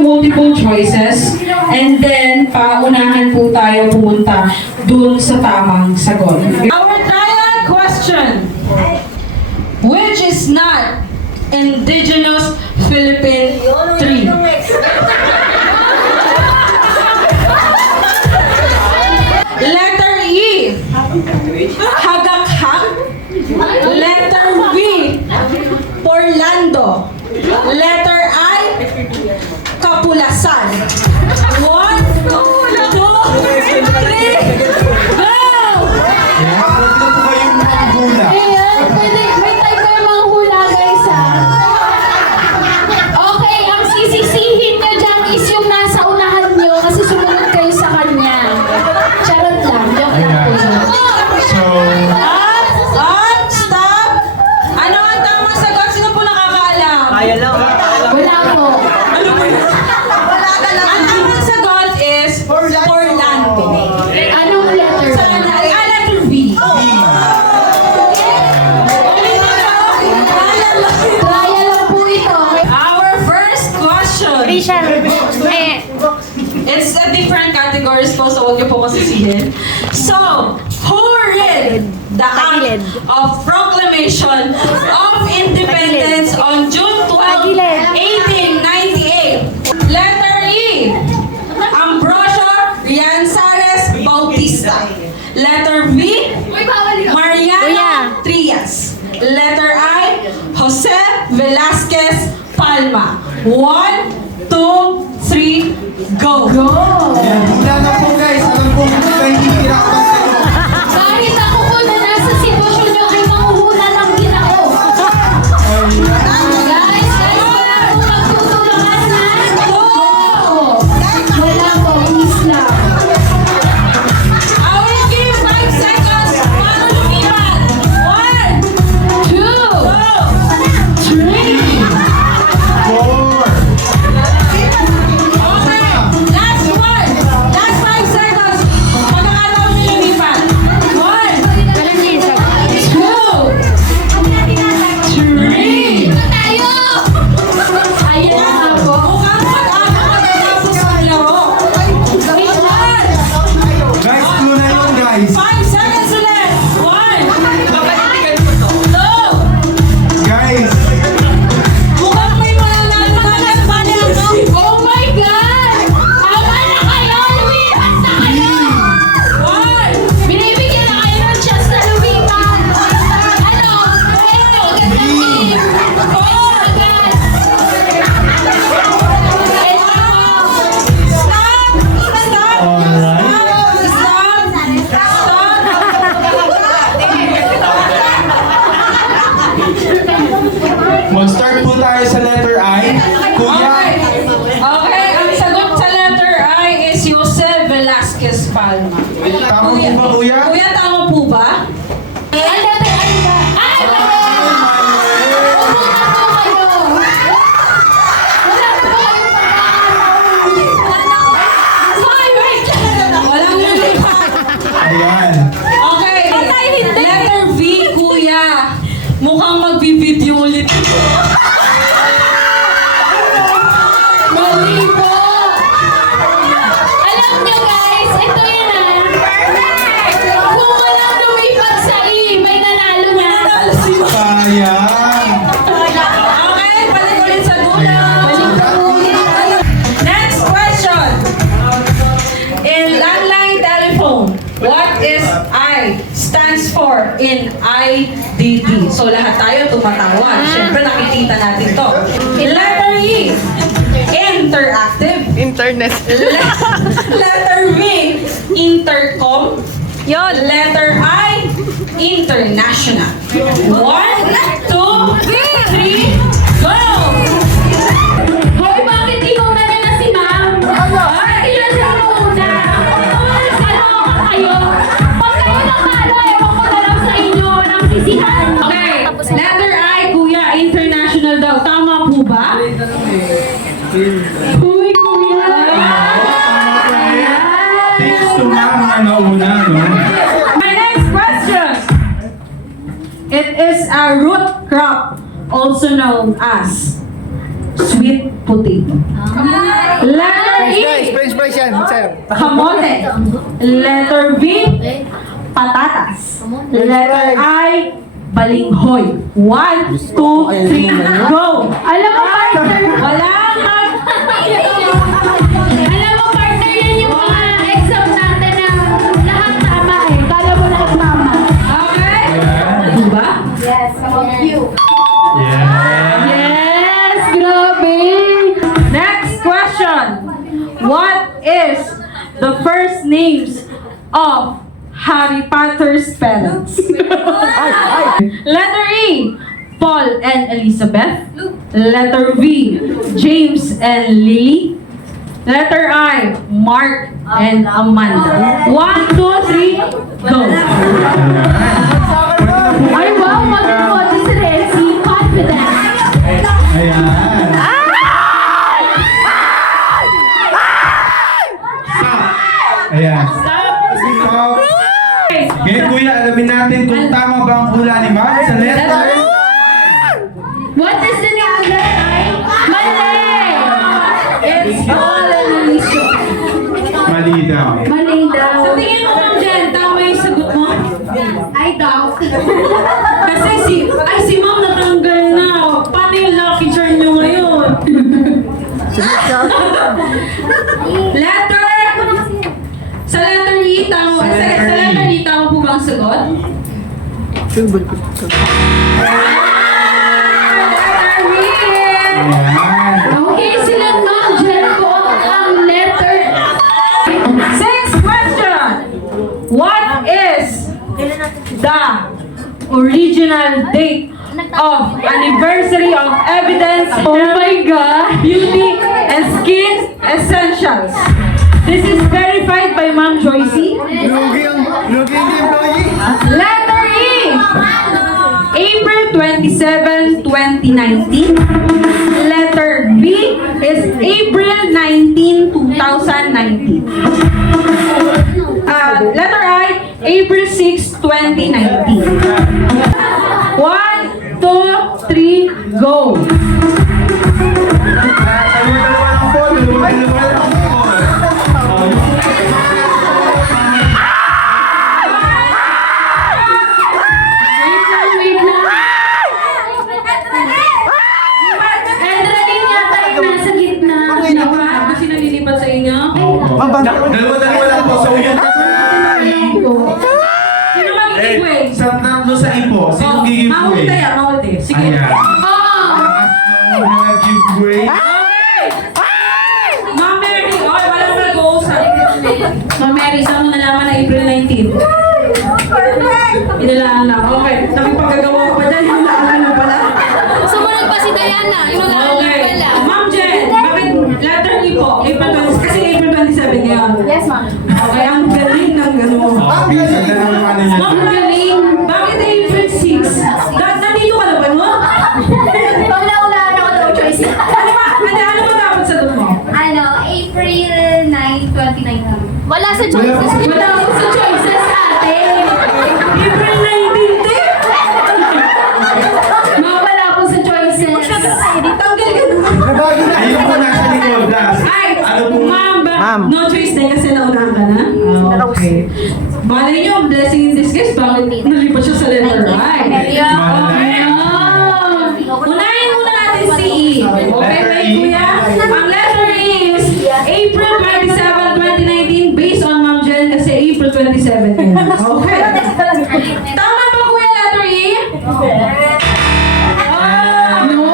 yung multiple choices and then paunahan po tayo pumunta dun sa tamang sagot. Our trial question. Which is not indigenous Philippine tree? Letter E, Hagakhag. Letter B, Orlando. Letter I, Kapulasan. 1, 2, 3, go! Ayan, pwede, may time kayo mga hula guys ha. Okay, ang sisisihin nyo dyan is yung nasa unahan nyo kasi sumunod kayo sa kanya. Charot lang, joke lang po yun. Stop! Ano ang tamang sagot? Sino po nakakaalam? Wala po. Ang tamang sagot is Orlando. Anong letter? Letter V. Trial lang po ito. Our first question. It's a different categories po, so huwag niyo po masisihin. So, who read the Act of Proclamation of Independence on June 12, 1898? Letter E, Ambrosio Rianzares Bautista. Letter B, Mariano Trias. Letter I, Jose Velasquez Palma. 1, 2, 3, go! Wala na po guys, alam po kung kayo hihirap ang sagot. Kahit ako po na nasa sitwasyon nyo ay mahuhula lang din ako. Guys, wala po magtutulungan na. Wala po, isla. I will give 5 seconds para lumipat. 1, 2, 3. Okay, last one. Last 5 seconds. Pagkakataon niyo lumipat. 1, 2, 3. Tayo! Ayan na nga po. Mukhang mag-aga matatapos ang laro. Wait lang. Guys, clue na yun guys. 5 seconds ulit. 1, 2. Guys, Mukhang may mananalo na agad. Mali ang no? Oh my God! Tama na kayo! Lumipat na kayo! 1. Binibigyan na kayo ng chance na lumipat! Ano? Kayo! Ganun team! Agad! mag-start po tayo sa letter I. Kuya, Okay, ang sagot sa letter I is Jose Velasquez Palma. tama po ba kuya? Kuya, tama po ba? Ang letter ay ba? Ay! Upo na po kayo! Wala po kayong pagkakataon! Hoy, wait lang! Walang nalipat. Ayan. Okay, letter V, kuya. Mukhang magbibideo ulit. Mali po! Alam nyo guys, ito yan Kung walang lumipat sa E, may nanalo na. Sayang. Okay, balik ulit sa Next question. In landline telephone, what is I stands for in IDD? So lahat tayo tumatawag. Siyempre nakikita natin to. Letter E, interactive. Internet. Letter B, intercom. Letter I, international. 1, 2, 3, go! Hoy, bakit di mo na nila si ma'am? Ay, ilan siya muna? Kaloka kayo. Pag kayo natalo, ewan ko na lang sa inyo ng sisihan. Okay, letter I, kuya, international daw. Tama po ba? Uy, kuya! Thanks to ma'am na nauna, no? My next question. It is a root crop, also known as sweet potato. kamote. Letter B, patatas. Letter I, balinghoy. 1, 2, 3, go! Alam mo, partner! Wala mag... Alam mo, partner, yan yung mga exam natin na lahat tama eh. Kala mo lahat tama. Okay? Diba? Yes, about you. Yeah. Yes, grabe! Next question. What is the first names of Harry Potter's parents? Letter E, Paul and Elizabeth. Letter V, James and Lily. Letter I, Mark and Amanda. 1, 2, 3, go. Ay, wow! Mag-remote si Renzi. Confident. Ayan. Stop. Ayan. Stop. Okay, kuya, alamin natin kung tama ba ang hula ni Ma'am sa letter. What is the name of that eye? Mali! It's Paul and Elizabeth. Mali daw. Mali daw. Sa tingin mo, Ma'am Jen, tama yung sagot mo? I doubt. Kasi si Ma'am natanggal na. Paano yung lucky charm nyo ngayon? Letter! Sa letter E, tama. Sa letter E, tama po ba ang sagot? Letter E! Ayan. Okay, sila Ma'am Jen po ang letter. Sixth question. What is the original date of anniversary of Evidence Oh my God! Beauty and Skin Essentials? This is verified by Ma'am Joycey. Lugi hindi employee. Letter E, April 27, 2019. Letter B is April 19, 2019. Letter I, April 6, 2019. 1, 2, 3, go! Dalawa-dalawa lang po. Dalawa-dalawa lang po. Wait lang. Adrenaline yata yung nasa gitna. Kasi nalilipat sa inyo? Dalawa-dalawa lang po. So yun. Sino mag-giveaway? Sa tatlo sa ipo, sino giveaway? Maulte yan, maulte. Sige. Ayan. Oh! Mga giveaway. Okay! Ma'am Mary, okay, walang nag-uusap. Ma'am Mary, saan mo nalaman na April 19? Inalaan na. Okay. Nakipagagawa ko pa dyan. Inalaan na pala. Sumunod pa si Diana. Yung Okay. Ma'am Jen, bakit letter E po? April 20, kasi April 27 ngayon. Yes, ma'am. Okay, ang galing ng gano'n. Okay, sa dalawang ano niya. Ma'am, galing. Bakit April 6? Nandito ka na ba, no? Paula-ulaan ako daw choice. Ano ba dapat sa doon mo? Ano, April 9, 2019. Wala sa choices. Wala ako sa choices, ate. April 19, te? Wala ako sa choices. Tanggal ka na. Nabagi na. Ayun po nasa likod. Last. Ay, Ano po? ma'am, no choice din kasi naunahan ka na? Okay. Malay niyo, blessing in disguise, bakit nalipat siya sa letter I? Okay. Unahin muna natin si E. Okay, Letter wait, E. kuya. Ang letter E is April 27, 2019 based on Ma'am Jen kasi April 27 yun. Okay. Tama ba, kuya, letter E? Ah, No!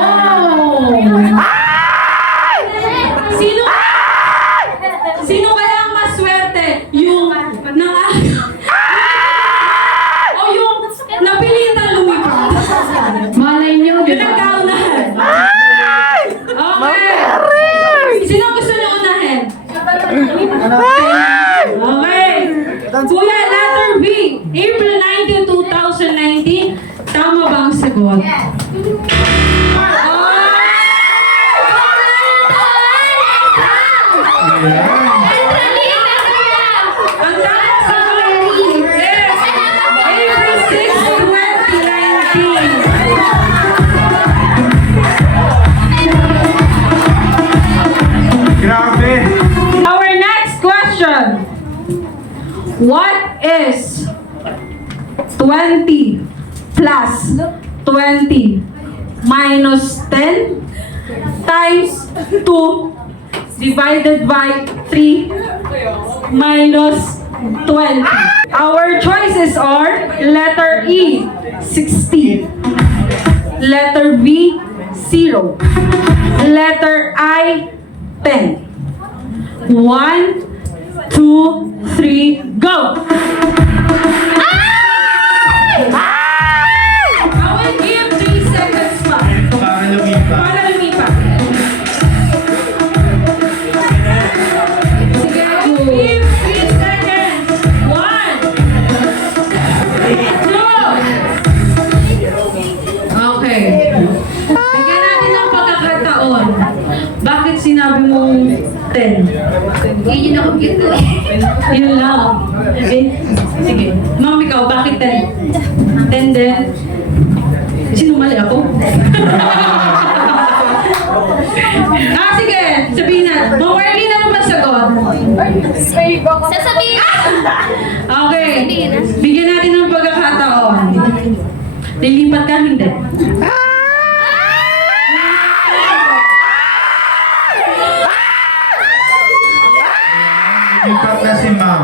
Sino kaya ang maswerte? Yung o yung napilitang lumipad? Malay niyo, Yung di ba? nagkaunahan. Okay. Sino ang gusto niyo unahin? Okay. Kuya, letter B. April 19, 2019. Tama ba ang sagot? Ang tamang sagot is April 6, 2019. Grabe. Our next question. What is 20 plus 20 minus 10 times 2 divided by 3 minus 20? Our choices are letter E, 60. Letter B, 0. Letter I, 10. 1, 2, 3, go! I will give 3 seconds pa. Para lumipa. Para lumipa. Sige, give 3 seconds. 1, 2. Okay. Bigyan natin ng pagkakataon. Bakit sinabi mong 10? Yun yung nakapit ko eh. Yun lang. Okay? Sige. Ma'am, ikaw, bakit 10? 10 din? Sinumali ako? Sige. Sabihin na. Ma'am Marlene, ano ba sagot? Sasabihin! Okay. Bigyan natin ng pagkakataon. Lilipat ka, hindi. Lipat na si ma'am.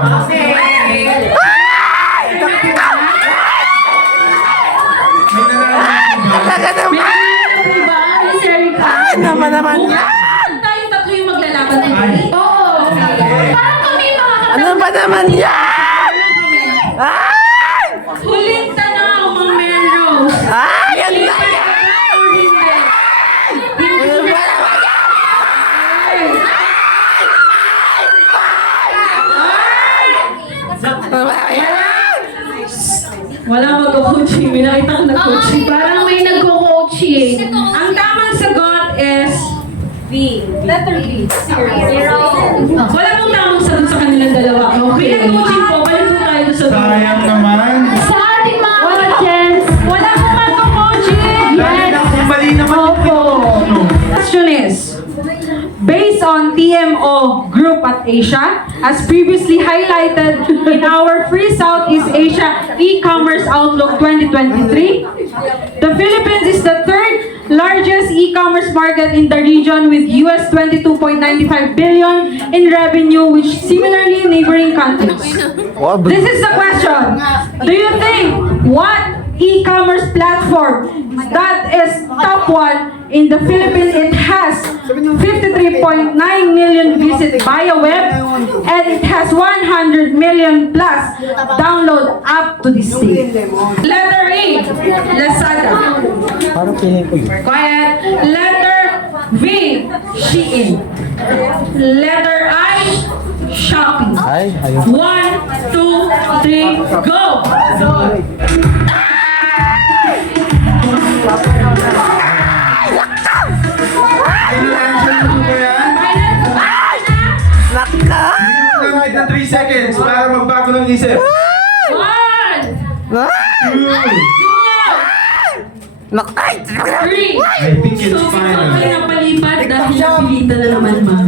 May nalalaman ba? May nangyayari po ba? Miss Erica? naman yan. Tayong tatlo yung maglalaban. Ay. Oo. Parang kami mga Ano ba naman yan? Ay! huling tanong, Ma'am Melrose. Ay! Yan na yan! Hindi na. Wala mag-coaching. May nakita ko nag-coaching. Parang may nagko-coaching. Ang tamang sagot is B. Letter B. Zero. Wala pong tamang sagot sa kanilang dalawa. Okay. Coaching po. Balik po tayo sa Sayang naman. Sa ating mga audience, Wala pong mag-coaching. Dahil na kung mali naman yung Opo. Question is, based on TMO Group at Asia, as previously highlighted in our Free Southeast Asia E-Commerce Outlook 2023, the Philippines is the third largest e-commerce market in the region with US 22.95 billion in revenue, which similarly neighboring countries. This is the question. Do you think what e-commerce platform that is top one in the Philippines? It has 53.9 million visits via web and it has 100 million plus download up to this day. Letter E, Lazada. Quiet. Letter V, Shein. Letter I, Shopee. 1, 2, 3, go! answer mo ba yan? Gamit ng 3 seconds para magbago ng isip. 1, 2. 3. I think it's So, final. okay na palipat dahil napilitan na naman, ma'am.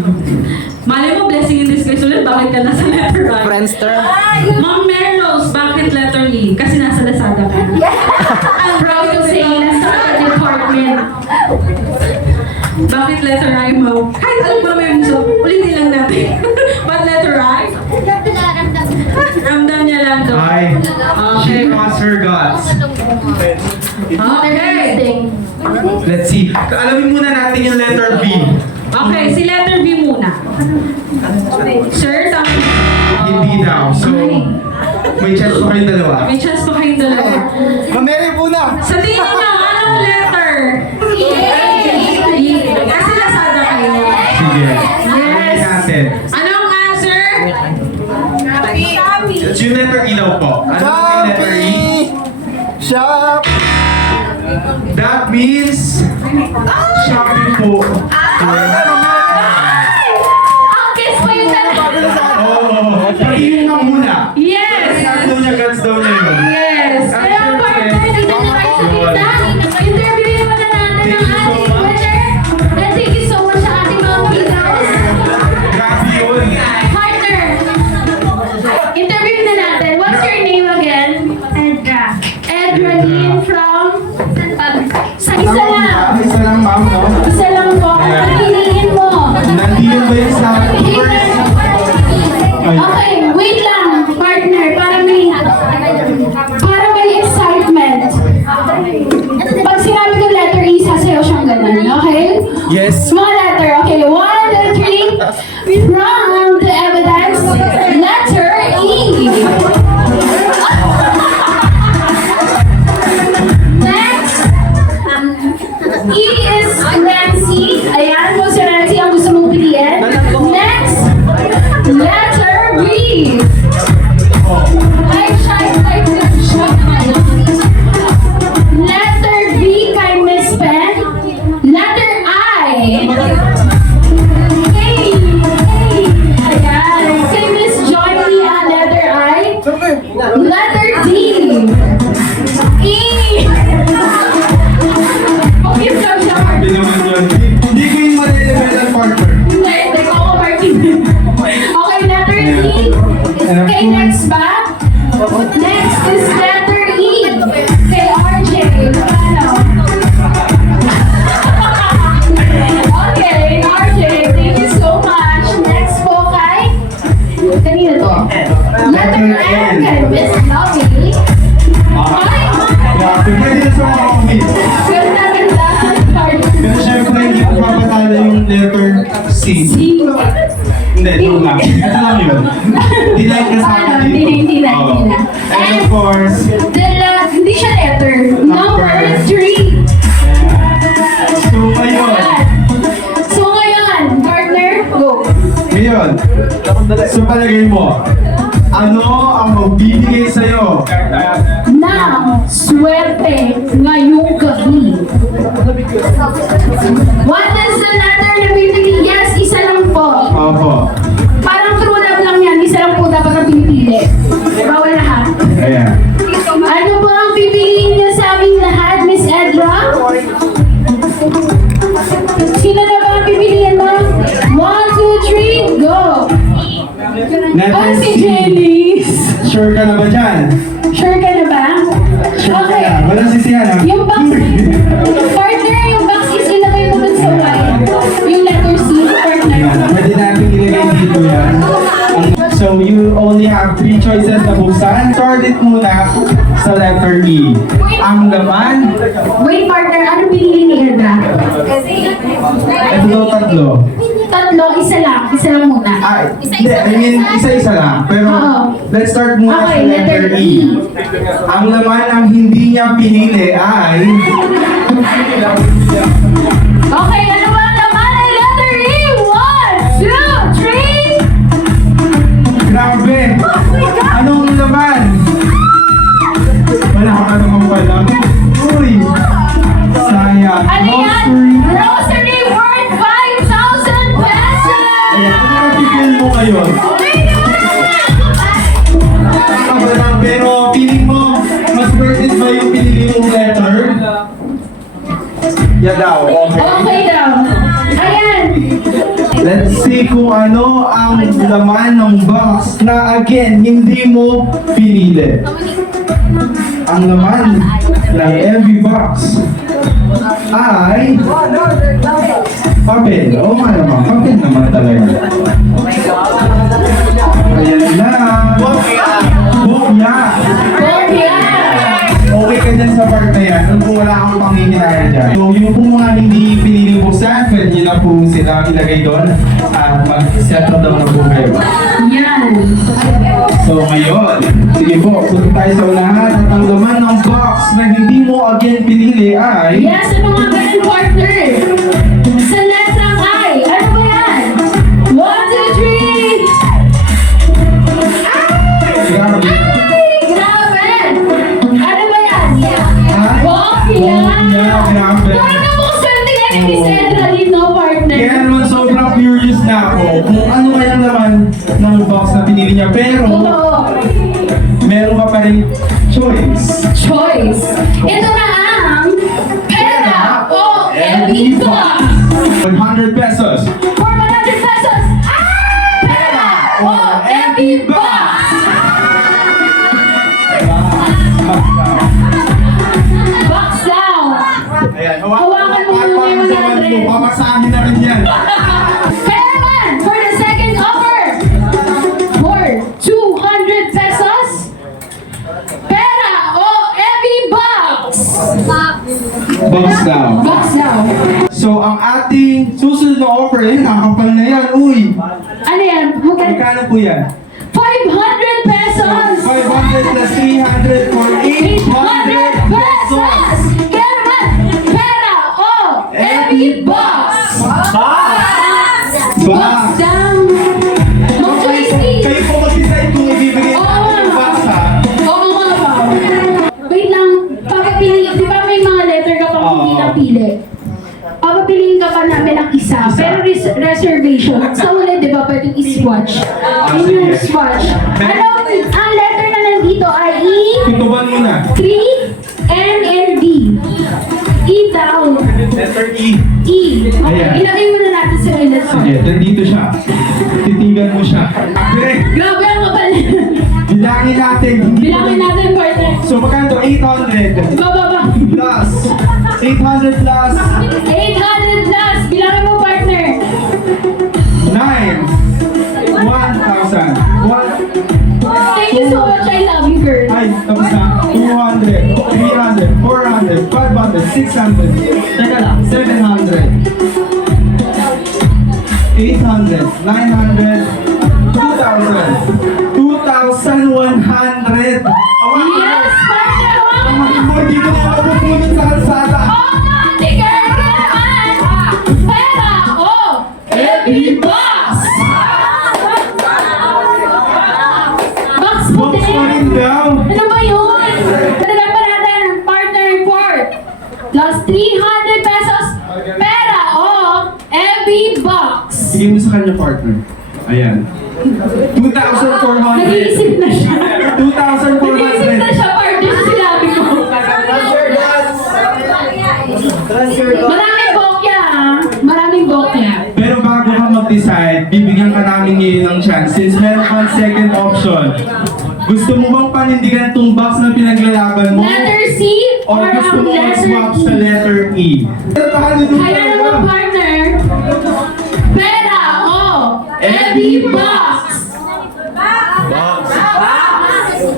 Malay mo, blessing in disguise ulit, bakit ka nasa letter I? Friendster. Ma'am Merlos, bakit letter E? Kasi nasa Lazada ka. I'm proud to say, Lazada department. Bakit letter I, ma'am? Kahit alam ko naman yung gusto, ulitin lang natin. But letter I? Ramdam niya lang to. Ay, she Okay. lost her guts. Okay. Let's see. Alamin muna natin yung letter B. Okay, si letter B muna. Sir, tama. Hindi daw. So, may chance pa kayong dalawa. May chance pa kayong dalawa. Mamere po na! Sa tingin niyo, anong letter? E. Kasi Lazada kayo. Sige. Yes. Natin. Anong answer? It's yung letter E daw po. Ano yung letter E? Shop! That means Shopee po. Ang kiss mo yung Oo. Pati yung nga muna. Yes! Sabi daw niya, guts daw niya yun. Yes! Kaya partner, dito na kayo sa gitna. Interviewin naman na natin ang ating winner. And thank you so much sa ating mga winners. Grabe yun. Partner, interviewin na From the evidence, letter E. Next, E is Nancy. Ayan, kung si Nancy ang gusto mong piliin. Next, letter B. Ay, siya. Letter B kay Miss Pen. Letter I. Ayan. Kay Miss Johnny ang letter I. Letter D. E. Okay, so siya. Sabi naman yun. Hindi ko yung malelevel partner. Hindi ko ako Martin. Okay, letter D. Okay, next ba? Next is letter E. Kay RJ. Ano? Okay, RJ, thank you so much. Next po kay... Kanina to? Letter N kay Miss Lovely. Ay! Grabe, pwede na sa mga office. Ganda. Pero syempre, hindi ko papatalo yung letter C. Hindi, joke lang. Ito lang yun. Di like na sa akin Ano, dito. hindi na. Oo. And of course, Hindi siya letter. Number 3. so ngayon, So ngayon, partner, go. ngayon, so palagay mo, ano ang magbibigay sa'yo? Na swerte ngayong gabi. What is the letter na pipili? Yes, isa lang po. Opo. Parang true love lang yan. Isa lang po dapat ang pinipili. Bawal lahat. Ayan. Ano po ang pipiliin niyo sa aming lahat, Miss Edra? Sino na ba ang pipiliin mo? 1, 2, 3, go! Letter Oh, si C. Janice! Sure ka na ba dyan? Sure ka na ba? Sure ka Okay. na. Walang sisihan ha? Yung box, partner, yung box is ilagay mo dun sa white. Yung letter C, partner. Ayan. Pwede natin ilagay dito yan. So you only have 3 choices na buksan. Start it muna sa letter E. Ang laman, Wait, partner, ano pinili ni Edra? ito daw tatlo. Tatlo, isa lang. Isa lang muna. Hindi, I mean, isa-isa lang. Pero, Oo. let's start muna Okay, sa letter letter E. E. Ang laman ang hindi niya pinili ay... Okay, ano ba ang laman ng letter E? 1, 2, 3! Grabe! Anong laman? Wala ka naman pala. Uy! Sayang. Ano yan? Grocery. Grocery worth 5,000 pesos! Ayan, ano ang pipil mo ngayon? Pero feeling mo, mas worth it ba yung pinili mong letter? Yeah daw, okay. Okay daw. Ayan. Let's see kung ano ang laman ng box na again, hindi mo pinili. Ang laman ng MV box ay papel. Oo nga naman, papel naman talaga. Ayan na. Bokya. Bokya. Okay ka dyan sa part na yan. Kung wala kang panghihinayang dyan. So yung po mga hindi piniling buksan, pwede nyo na po sila ilagay doon at mag-settle down na po kayo. Yan. So ngayon, sige po, punta tayo sa unahan at ang laman ng box na hindi mo again pinili ay... Yes, ano nga ba yung partner? Sa letrang I. Ano ba yan? 1, 2, 3! Grabe. Grabe! Ano ba yan? Ay, Bokya! grabe. Paano mo swerte ka ni Miss Edra dito, partner? Kaya naman sobrang curious na ako kung ano kayang laman ng box na pinili niya. Pero, Oo. meron ka pa rin choice. Choice. Ito na ang pera o ebita. 100 pesos. For 100 pesos. Pera o ebita. Box down. Ayan, Hawakan mo muna yung 100. Pamasahin na rin yan. Pera naman for the second offer. For 200 pesos. Pera o ebi box. Box down. Box down. So So, ang ating susunod na offer, nakakapal na yan, uy. Ano yan? Magkano po yan? 500 pesos! 500 plus 300 for 800 pesos! Kaya naman, pera o every box! Box down! Mag-choice Kayo po mag-decide kung ibibigay Oo. ng box, ha? Oo nga ba? Wait lang, papapili, di ba may mga letter ka pang hindi Oo. napili? Papapiliin ka pa namin ng isa, pero reservation. Sa ulit, di ba, pwedeng i-swatch. Yun yung sige. swatch. Ano, ang letter na nandito ay E, Tutuban mo na. 3, N, and D. E down. Letter E. E. Okay, Ayan. ilagay mo na natin sa ulit. Sige, nandito siya. Titigan mo siya. Correct. Grabe ang kapal. Bilangin natin. Bilangin natin, partner. So, magkano to? 800 Baba. plus 800 plus 800 plus. Bilangin mo, partner. 9 1,000 Thank you so much. I love you, girl. Ay, tapos na. 200 300 400 500 600 Teka lang. 700 800 900 2,000 2,100 Yes, partner. Hindi ko na mapupulot sa kalsada. Oh, Monty, girl, naman. Pera o every box. Box mo Box pa rin din. daw. Ano ba yun? Dagdagan pa natin ang partner report. Plus 300 pesos. Pera o every box. Sige mo sa kanya, partner. Ayan. 2,400. Nag-iisip na siya. 2,400. Nag-iisip na siya, partner, sa sinabi ko. Maraming bokya, ah. Maraming bokya. Pero bago ka mag-decide, bibigyan ka namin ngayon ng chance since meron kang second option. Gusto mo bang panindigan tong box na pinaglalaban mo? Letter C Or or gusto ang mo letter mag-swap sa E? letter E? Kaya naman, partner. Pera o every box.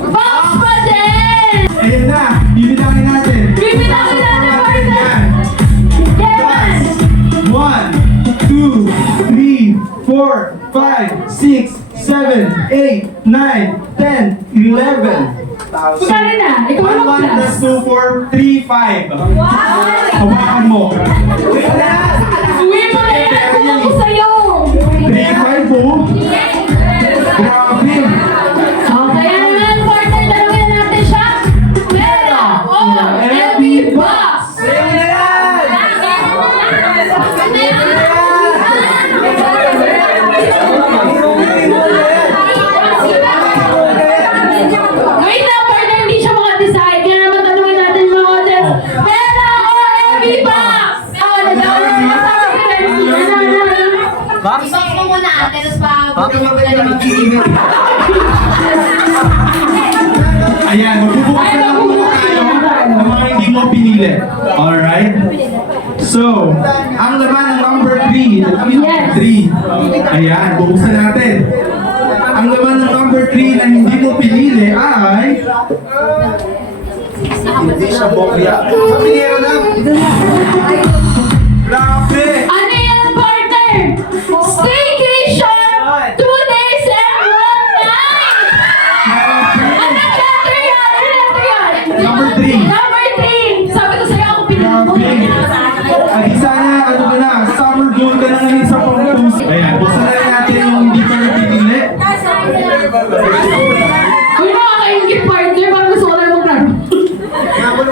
Box pa din. Ayan na, bibilangin natin. Bibilangin natin, partner. Yes. 1, 2, 3, 4, 5, 6, 7, 8, 9, 10, 11. Magkano na? Ikaw na 1 plus mag-plus. 2, 4, 3, 5. Hawakan mo. Uwi mo na yan kung ako sa'yo. 3, 5 po. Grabe. Kaya naman, partner, tanongin natin siya. Pera o every box. Wait na, partner, hindi siya makadecide. Kaya naman tanongin natin mga audience. Pera o every box. Ano daw? Box mo muna ate, tapos pa mo na limang Ayan, magbubukas na lang muna tayo ng mga hindi mo pinili. Alright? So, ang laman ng number 3, Yes. 3. Ayan, bubuksan natin. Ang laman ng number 3 na hindi mo pinili ay... Hindi siya bokya. Sapingero lang. Grabe! Ano yan, partner? Staycation! 2 days and 1 night! Ano letter yan? Ano letter yan? Number 3. Number 3! Sabi ko sa'yo ako pinili mo. Grabe! Ay, sana, ano ka na, summer gold ka na ngayon sa pang-toast. Ayan, buksan na rin natin yung hindi pa napipili. Uy, nakakaingit, partner. Parang gusto ko na maglaro.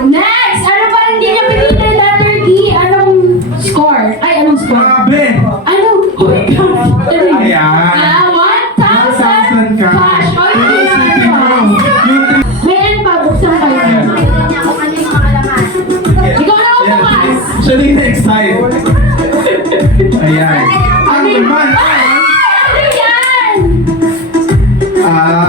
Next! Ano pa hindi niya pinili? Letter D. Anong score? Ay, anong score? Grabe! Ano? Oh my God! Ayan. 1,000 cash! Oh, hindi na ano. May end pa, buksan kayo. Ikaw na bukas! Siya din na-excite. Ayan. Ang naman ay... Ano yan? Ah...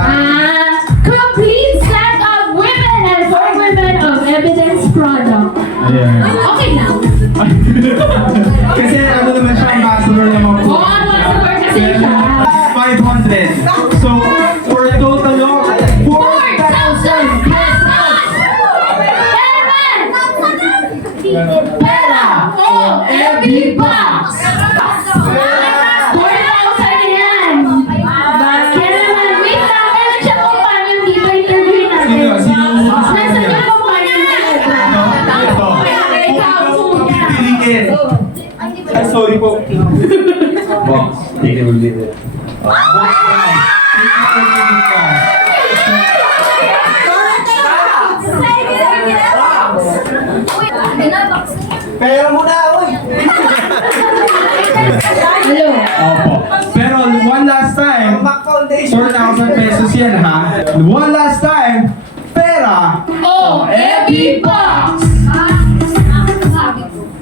Complete set of women and for women of evidence product. Ayan. Okay na. Kasi ano naman siya, ambassador naman po. Oo, ano sa bird kasi siya. 500. So, for a total of 4,000 pesos! Pera! Pera! Oh, every Pera mo na, uy! Hello. Opo. Pero one last time, 4,000 pesos yan ha. One last time, pera. Oh, Ebi Box!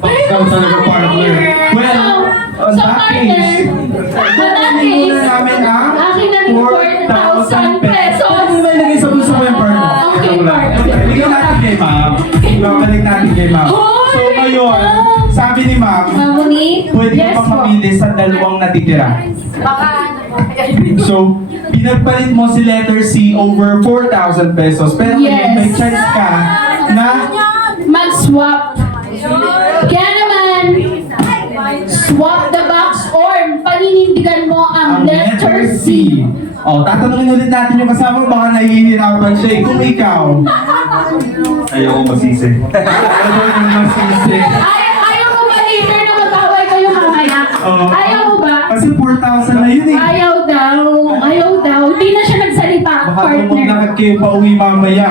Ikaw talaga partner. Well, on So, that partner, case, kukunin muna namin ang akin na yung 4,000 pesos. Ano ba ilagay sa bulsa mo yung partner? Okay, Ikaw lang. partner. Bigyan natin kay ma'am. Babalik natin kay ma'am. So ngayon, sabi ni ma'am, Monique? pwede Yes ka po. mamili sa dalawang natitira. So, pinagpalit mo si letter C over 4,000 pesos. Pero ngayon, Yes. may chance ka na Mag-swap. Kaya naman, swap the box or paninindigan mo ang letter C. Oh, tatanungin ulit natin yung kasama, baka nahihirapan siya. Kung ikaw, Ayoko masisi. ano yung masisi? Ayaw mo ba later na mag-away kayo mamaya? Oo. Ayaw mo ba? Kasi 4,000 na yun eh. Ayaw daw. Ayaw daw. Hindi na siya nagsalita, Baka kung partner. maglakad kayo pa uwi mamaya.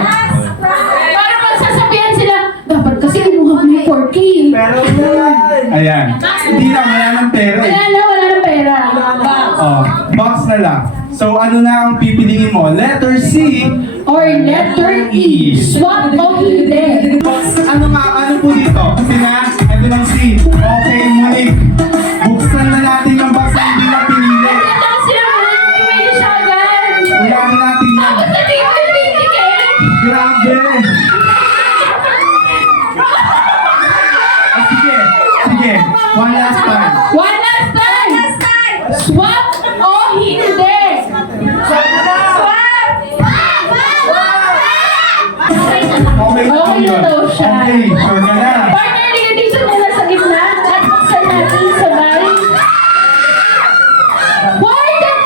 Para magsasabihan sila, dapat kasi kinuha mo yung 4K. Ayan. Hindi na, wala ng pera eh. Wala ng pera. Oh, box na lang. So ano na ang pipiliin mo? Letter C Or letter E. Swap o hindi. Box, ano po dito? Kasi na, ito ng C. Okay, Monique. Buksan na natin yung box na hindi na pinili. Ito sila, pumili siya agad. Uyahin natin yan. Tapos na tingin ko yung ticket. Grabe! Ah, sige, sige. One last time. One last time. Swap o hindi. Okay, Okay na daw siya. Okay, sure ka na. Partner, liga dito muna sa gitna at buksan natin sabay. Partner!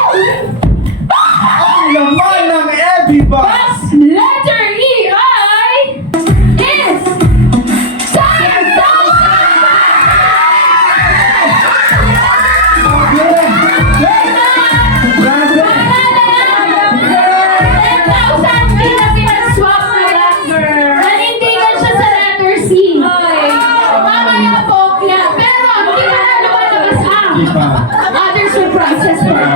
Ang laman ng Ebi Box! Box letter E ay is 10,000! Grabe! 10,000 din na pinag-swap na nanindigan siya sa letter C. Mamaya po, yeah. Pero hindi na lumalabas ang Iba. other surprises po. Okay,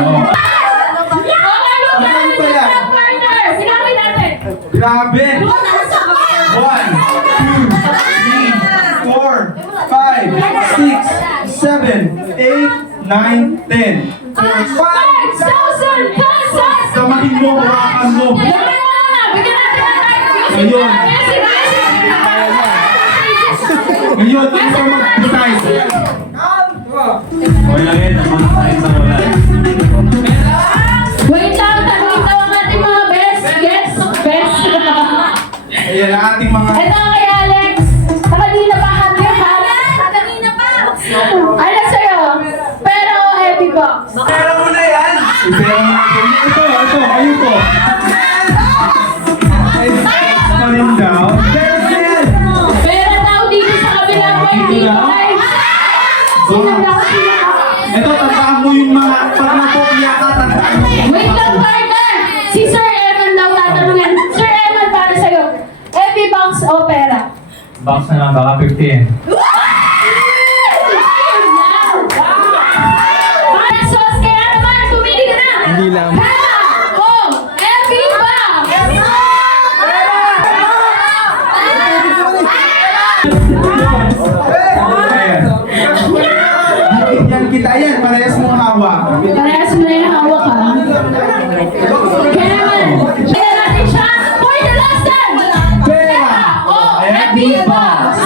look natin Ano ba sa yan? top partner. Sinawin natin. Grabe! 1, 2, 3, 4, 5, 6, 7, 8, 9, 10. 5,000 pesos! Samahin mo, hawakan mo. Bigyan natin ng time. Ayun. Ngayon, ano ka mag-decide? Okay lang yun, naman tayo sa wala. Wait lang, tanongin daw ang ating mga best. Ayan ang ating mga... Ito kay Alex. Kanina pa happy Ano sa'yo? Pero happy box. Pera mo na yan! Ipera mo natin. Ito, ayun po. Parin daw. Pera mo na yan! Pero daw dito sa kabilang party, guys. Sino daw sila? Ito, tandaan mo yung mga... Pag napopya ka, tandaan mo. Wait lang, partner. Si Sir Eman daw tatanungin. Sir Eman, para sa'yo. Happy box o pera? Box na lang, baka 15. Pesos, kaya naman, pumili ka na. Hindi lang. Pera o happy box? Ayan. Yan kita yan, parehas mong hawak. Parehas mo na yung hawak, ha? Kaya naman, kaya natin siya for the last time. Pera O happy box.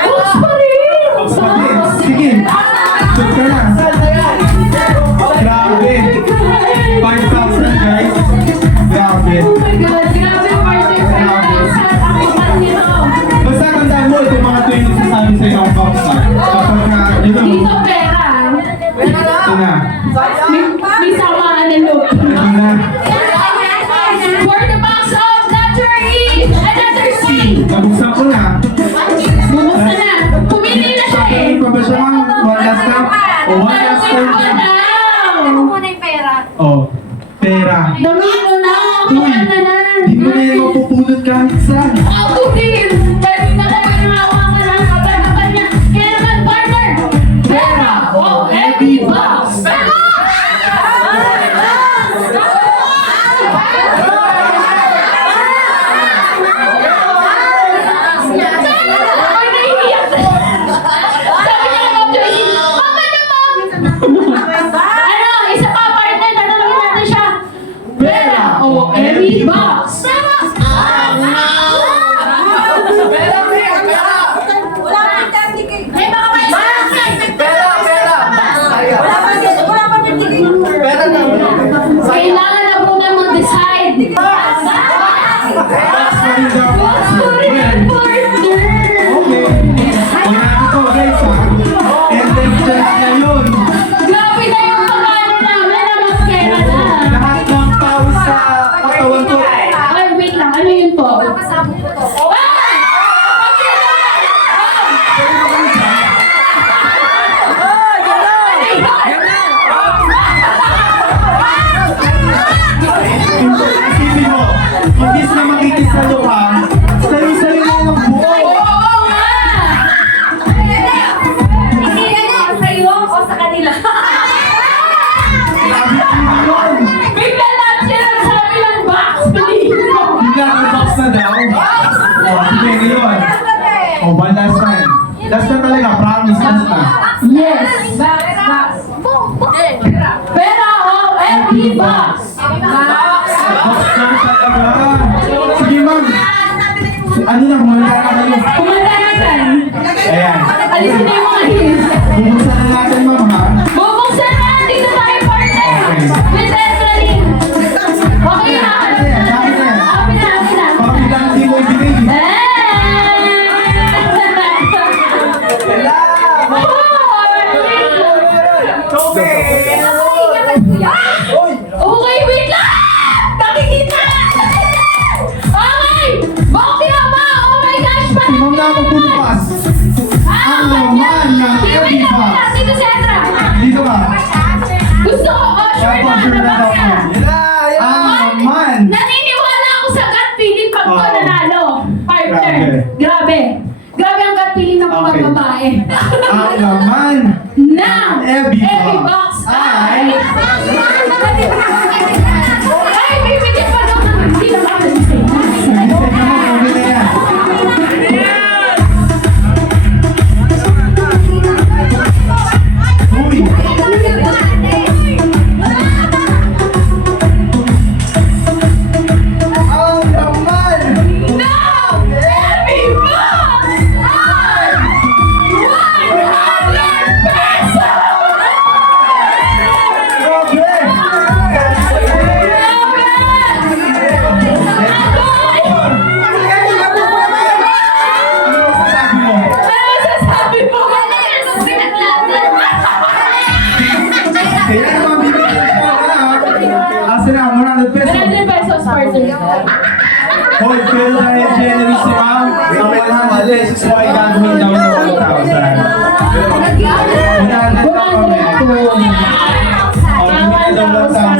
Box pa rin. Sige. Shoot ka na. Grabe. 5,000 guys. Grabe. Oh my God, grabe partner. Ang nito. Basta tandaan mo, itong mga 20 sasabi sa'yo ng box ha. Kapag Ano muna yung pera? Oh, pera. Dami mo na! Uy, Kuhan na na! di mo na yan mapupulot kahit saan. Ako din! Pwede na ko ginawa ka ng kapan-kapan niya. Kaya naman, partner! Pera o heavy box! Ay, naiiyak na. Sabi niya lang, Joyce, Mama naman! Ano, isa pa, partner, tatanungin natin siya. Pera o heavy box? Wala pa 30K. May mga may Wala pa 50K. Kailangan na muna mag-decide. Box pa rin daw. Sorry, partner. Okay. Tingnan ko guys ha. And then just ngayon. Grabe na yung pagkano namin na mag-pera na. Lahat ng tao sa katawan ko. Ay, wait lang. Ano yun po? Papasabog ko to. Isipin mo, imbis na makikisalo ka, sayo-sayo na ng buo. Oo nga! Hindi yan sa'yo o sa kanila? Grabe yun. Bigla lang siya nagsabi ng box, please. Bigla ang box na daw. Oh, sige, ngayon. Oh, one last time. Last na talaga, promise, last na. Yes. Box. Pera o heavy box? Box na talaga. Sige, ma'am. Ano na, kumanda na kayo. Kumanda natin. Ayan. Alisin na yung mga heels. Bubuksan na natin, ma'am, ha? Bubuksan na! Dito tayo, partner! With Efrain! Okay na! Akin na, akin na. Akin na, akin na! Parang bilang hindi mo ibigay. Okay, wait lang! Nakikita! Okay! Bakit ba? Oh my gosh! Si ma'am na magbubukas. Ang laman ng heavy box. Dito si Ezra! Dito ka. Gusto ko! Oh, sure na! Sure na daw Nabas ka! ako. Ang laman. Naniniwala ako sa gut feeling pag Oo. nanalo. Partner. Grabe. Grabe. Grabe ang gut feeling ng mga Okay. babae. Ang laman Na Heavy heavy box box ay- ay bibigyan pa daw ng hindi na makakalisay. Isa naman, okay na yan. Uy! Ang laman! Heavy box! Ay! 100 pesos! Grabe! Ano masasabi mo? Ano masasabi mo? Kaya naman bibigyan ka na. Asa na, 100 pesos. 100 pesos partner. Hoy, pero dahil generous si ma'am, sa 100 pesos po ay gagawin daw ng 1,000. 100 na kami. O, bumili daw 1,000.